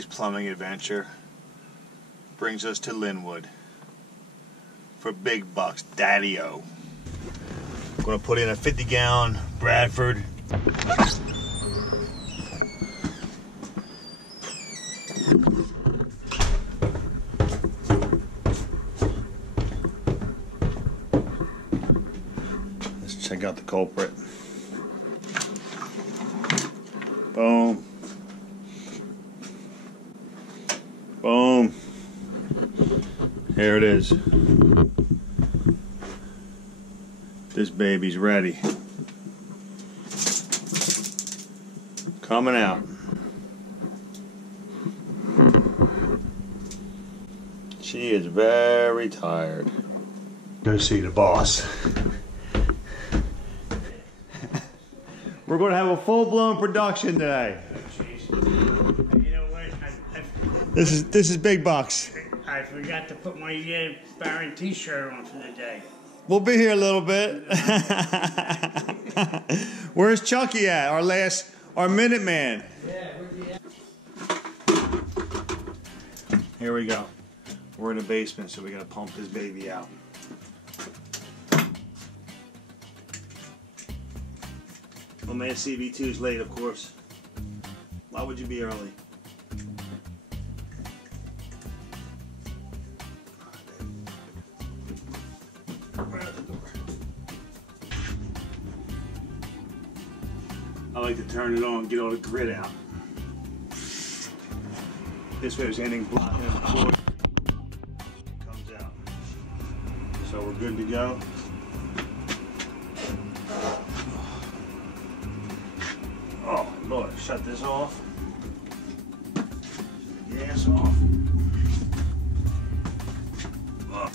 Today's plumbing adventure brings us to Linwood for big bucks, Daddy-O. I'm going to put in a 50-gallon Bradford. Let's check out the culprit. Boom. Boom. Here it is. This baby's ready. Coming out. She is very tired. Go see the boss. We're going to have a full-blown production today. You know what? This is big bucks. I forgot to put my Baron t-shirt on for the day. We'll be here a little bit. Where's Chucky at? Our Minuteman. Yeah, where's he at? Here we go. We're in the basement, so we gotta pump this baby out. Oh man, CB2's late, of course. Why would you be early? Right out the door. I like to turn it on, get all the grit out. This way there's anything blocking the floor. Comes out. So we're good to go. Oh Lord, shut this off. Shut the gas off. Oh.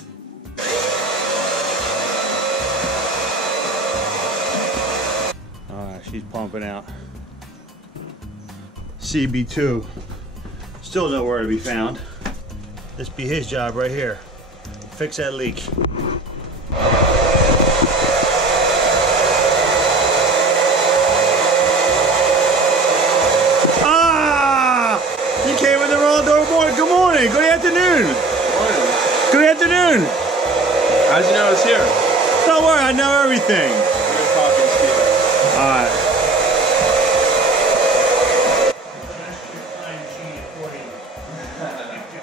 Alright, she's pumping out. CB2. Still nowhere to be found. This be his job right here. Fix that leak. Ah! You came in the wrong door. Good morning. Good afternoon. Morning. Good afternoon. How'd you know I was here? Don't worry, I know everything. You're talking, Steve. Alright.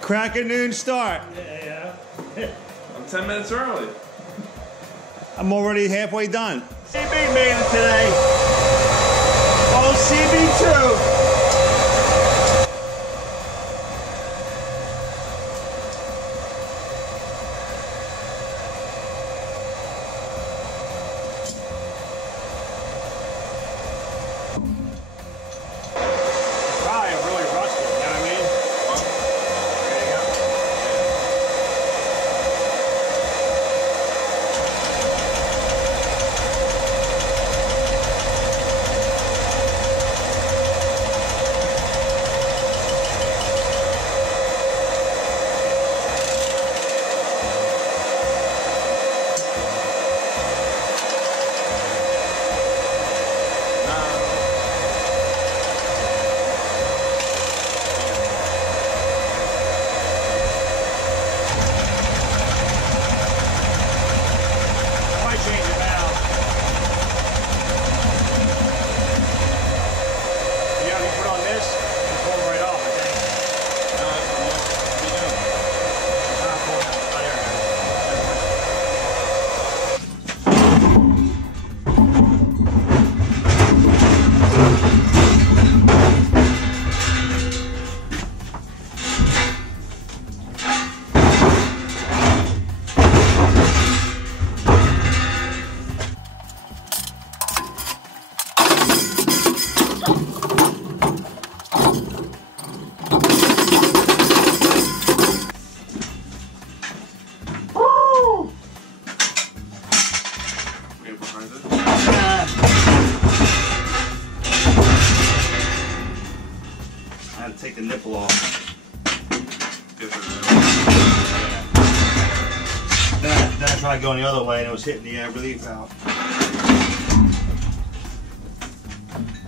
Crack a noon start. Yeah. I'm 10 minutes early. I'm already halfway done. CB made it today. Oh, CB2. Probably really rusty, you know what I mean? There you go. I had to take the nipple off. Then I tried going the other way and it was hitting the relief valve.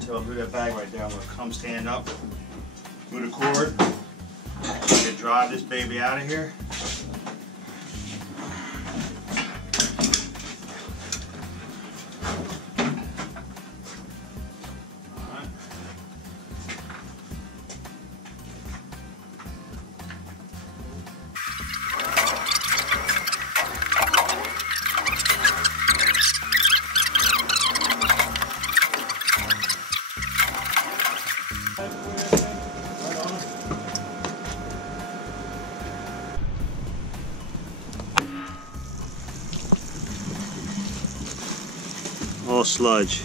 So I'll do that bag right there. I'm going to come stand up, move the cord. to drive this baby out of here. All sludge.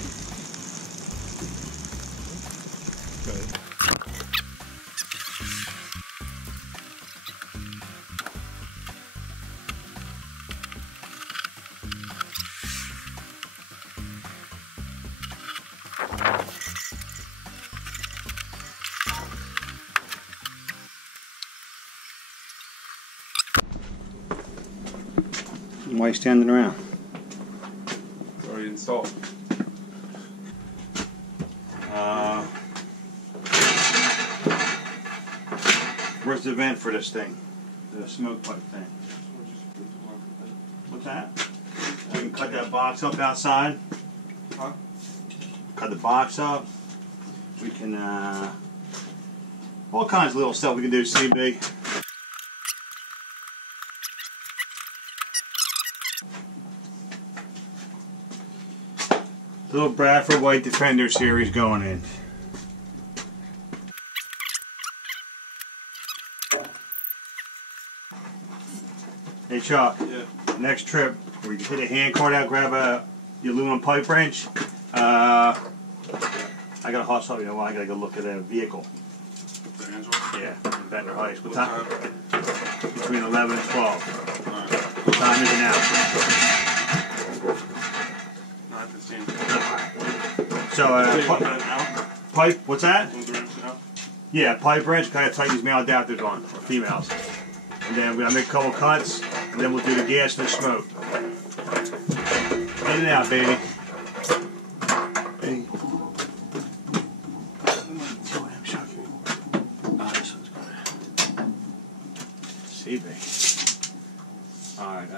Why are you standing around? It's already installed. Where's the vent for this thing? The smoke pipe thing. What's that? We can cut that box up outside. Huh? Cut the box up. We can, all kinds of little stuff we can do, CB. Little Bradford White Defender series going in. Hey Chuck, Yeah. next trip, where you hit a hand card out, grab the aluminum pipe wrench. I got a hustle, you know, I gotta go look at a vehicle. Yeah, in Better Heights. What time? Between 11 and 12. Alright. What time is it now? 9:15. So, pipe, what's that? Want the wrench now? Yeah, pipe wrench, kind of tighten these male adapters on, for females. And then we're gonna make a couple cuts, and then we'll do the gas and the smoke. In and out, baby. Hey. Oh, this one's good. See, baby. Alright,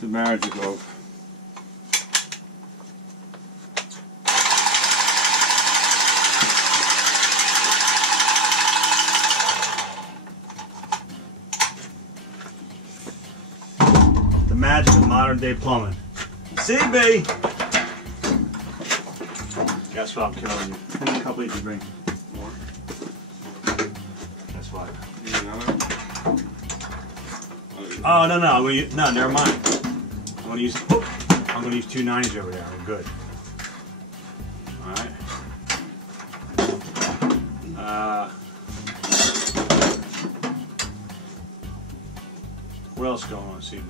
the marriage glove. Magic of modern day plumbing. CB! Guess what, I'm killing you. How many cup leads you bring? More. That's why. You need another? Oh, no, I'm gonna use, no, never mind. I'm gonna use 290s over there. We're good. Alright. What else going on, CB?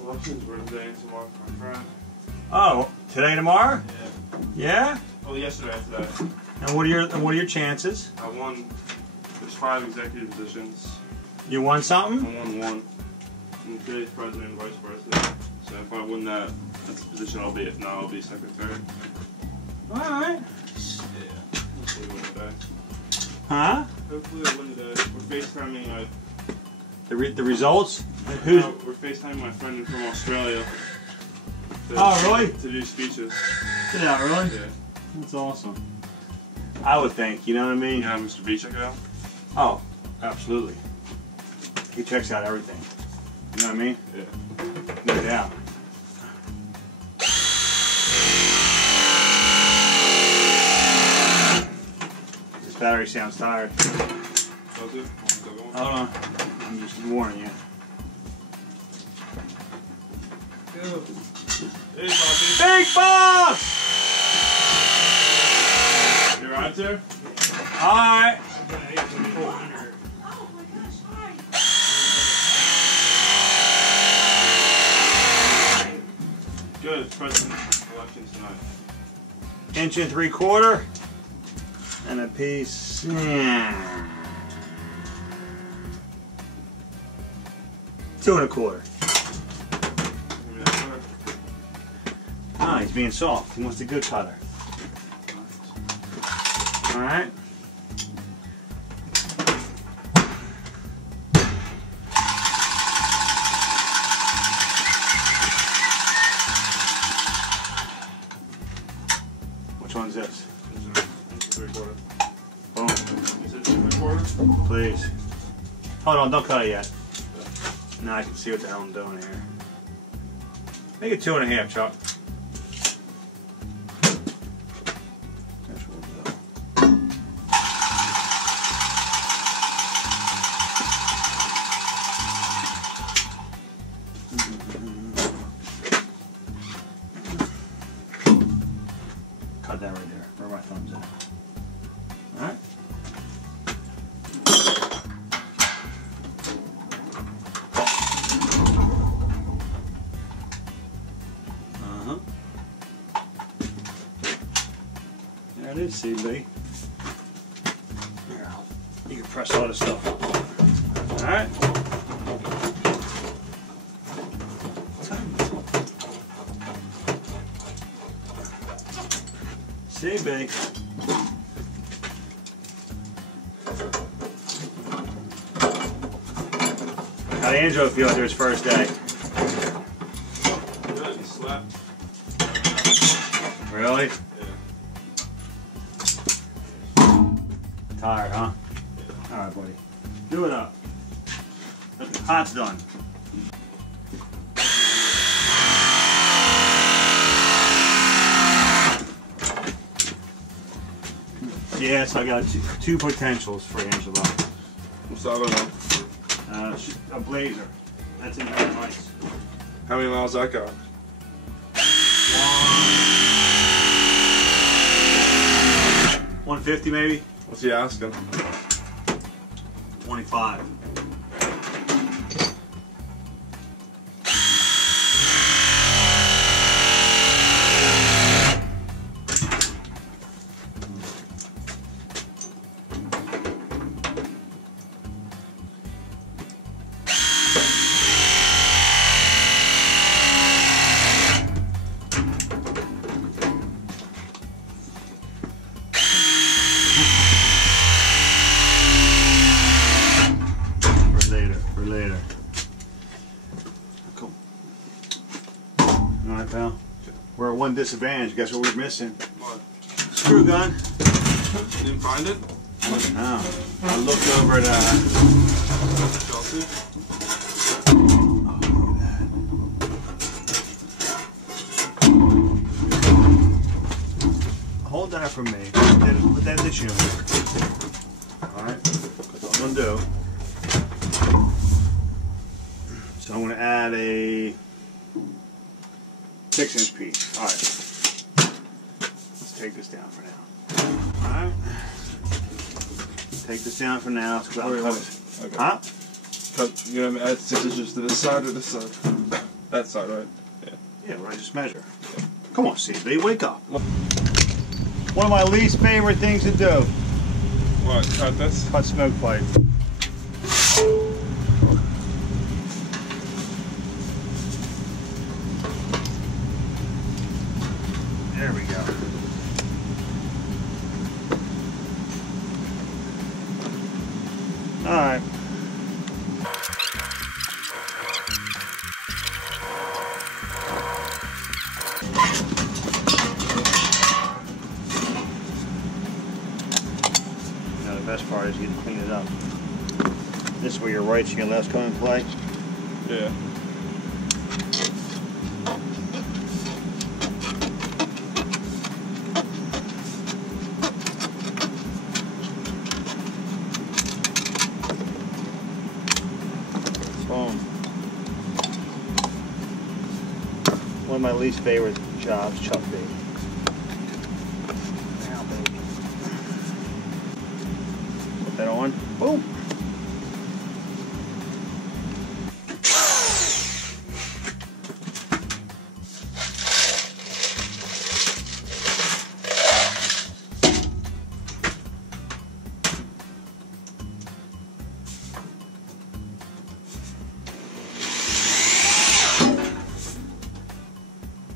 Elections were today and tomorrow for my friend. Oh, today, tomorrow? Yeah. Yeah? Oh, yesterday and today. And what are your chances? I won. There's 5 executive positions. You won I something? won 1. I'm today's president and vice president. So if I win that, that's the position I'll be. If not, I'll be secretary. Alright. Yeah. Hopefully win today. Huh? Hopefully I win today. We're FaceTiming. The results? Who's? We're FaceTiming my friend from Australia. Oh, really? To do speeches. Yeah, really? Yeah. That's awesome. I would think, you know what I mean? Yeah, Mr. B, check it out. Oh, absolutely. He checks out everything. You know what I mean? Yeah. No doubt. This battery sounds tired. Does it? Hold on. I'm just warning you. Hey, Poppy. Big boss! You right there? Alright. Good. It's president elections tonight. 1 3/4 and a piece. Yeah. 2 1/4. Give me that cutter. Ah, he's being soft. He wants the good cutter. Alright. Which one's this? Boom. Please. Hold on, don't cut it yet. Now I can see what the hell I'm doing here. Make it 2.5, Chuck. Cut that right there, where my thumb's at. Alright. There it is, CB. Here, you can press all this stuff up. Alright. CB. How'd Angelo feel after his first day? Good, he slept. Really? Yeah. Tired, huh? Yeah. Alright, buddy. Do it up. The hot's done. Yes, I got two potentials for Angelo. What's the other one? A Blazer. That's in very nice. How many miles that got? 150 maybe? What's he asking? 25. For later. Cool. Alright, pal. We're at one disadvantage. Guess what we're missing? What? Screw gun. You didn't find it? No. I looked over at Chelsea? oh, look at that. Hold that for me. Put that in the shoe. Alright. That's what I'm gonna do. So I'm going to add a 6-inch piece. Alright. Let's take this down for now. Alright. Take this down for now. So I'll cut it. Okay. Huh? You're going to add 6 inches to this side or this side? That side, right? Yeah. Yeah, well, I just measure. Come on, CB, wake up. One of my least favorite things to do. What? Cut this? Cut smoke pipe. There we go. All right. Now the best part is you can clean it up. This is where your rights and your lefts come into play. Yeah. Boom. One of my least favorite jobs, chuck bait. Now, baby. Put that on. Boom.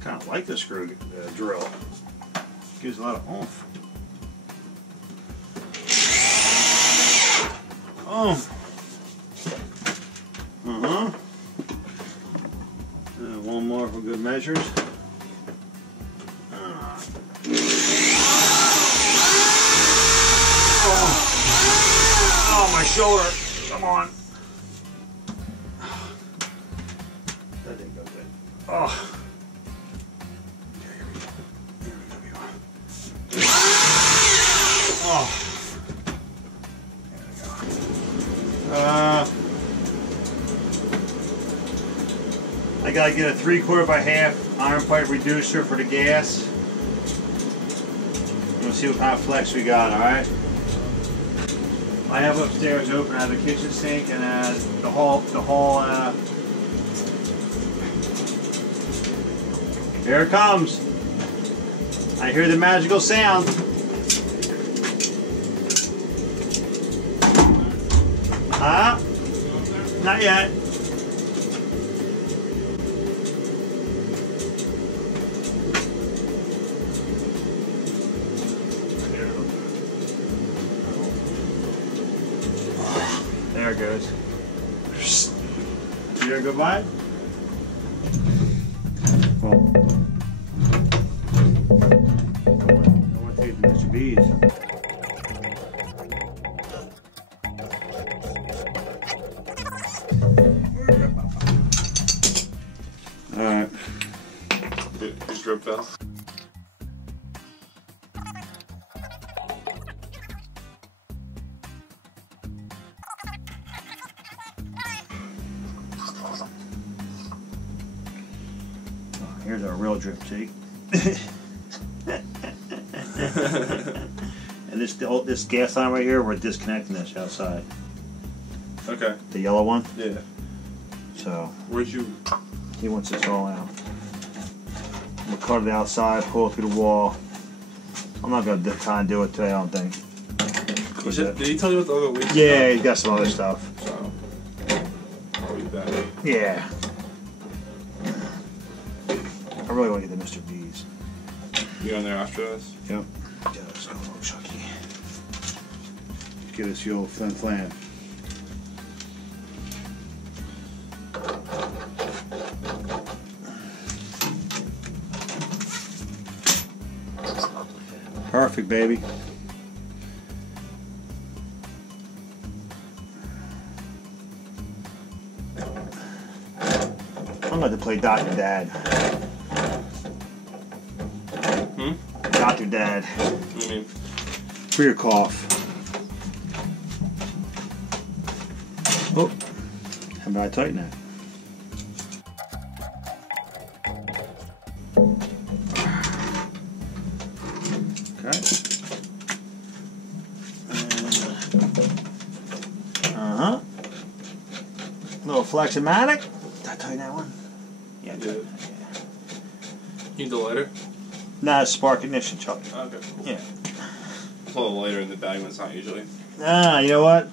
Kind of like the screw drill. Gives a lot of oomph. One more for good measures. Oh, my shoulder. Come on. That didn't go good. Oh. Oh. There we go. I gotta get a 3/4 by half iron pipe reducer for the gas. We'll see what kind of flex we got, alright? I have upstairs open, I have a kitchen sink and the hall, here it comes. I hear the magical sound. Huh? Not yet. There it goes. You gonna go by it? Well, I want to take the Mr. B's. Alright. His drip fell. Here's our real drip tank. And this gas line right here, we're disconnecting this outside. Okay. The yellow one? Yeah. So. Where'd you? He wants this all out. We'll cut it outside, pull it through the wall. I'm not going to try and do it today, I don't think. Did he tell you what the other week? Yeah, he's got some other stuff. So, I'll eat that. Yeah. I really want to get the Mr. B's. You on there after this? Yep. Yeah, let's go, Chucky. Give us the old flim flam. Perfect, baby. I'm going to play Dr. Dad. Dr. Dad. What do you mean? For your cough. Oh, how about I tighten that? Okay. Little Flex-O-Matic. Did I tighten that one? Yeah, yeah. You need the lighter? Nah, spark ignition, Chuck. Okay. Yeah. It's a little lighter in the bag when it's not usually. Ah, you know what?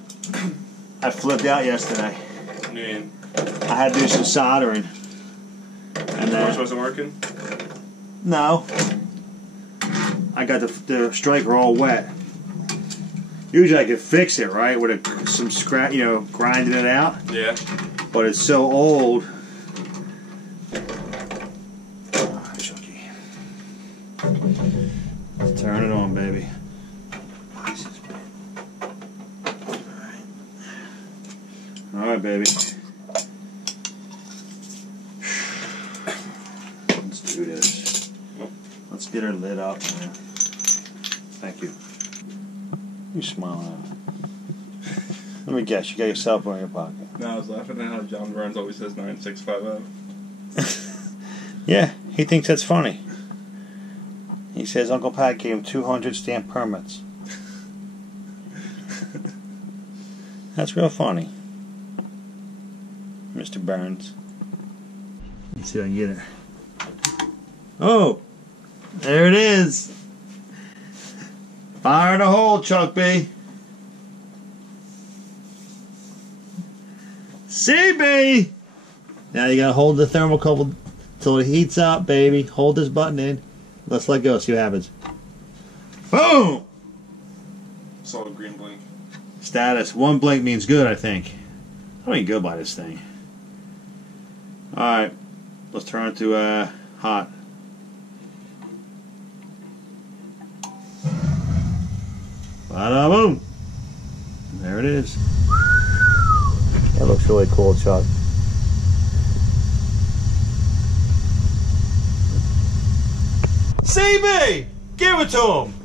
I flipped out yesterday. What do you mean? I had to do some soldering. And the torch wasn't working? No. I got the striker all wet. Usually I could fix it, right? With some scrap, you know, grinding it out. Yeah. But it's so old. Let's turn it on, baby. Alright, baby. Let's do this. Let's get her lit up, man. Thank you. You smile at it. Let me guess, you got your cell phone in your pocket. No, I was laughing at how John Burns always says 9650. Yeah, he thinks that's funny. He says Uncle Pat gave him 200 stamp permits. That's real funny. Mr. Burns. Let's see if I can get it. Oh! There it is! Fire in the hole, Chuck B. CB! Now you gotta hold the thermocouple till it heats up, baby. Hold this button in. Let's let go, see what happens. Boom! Saw a green blink. Status. 1 blink means good, I think. I don't even go by this thing. Alright. Let's turn it to hot. Bada boom! There it is. That looks really cool, Chuck. CB! Give it to him!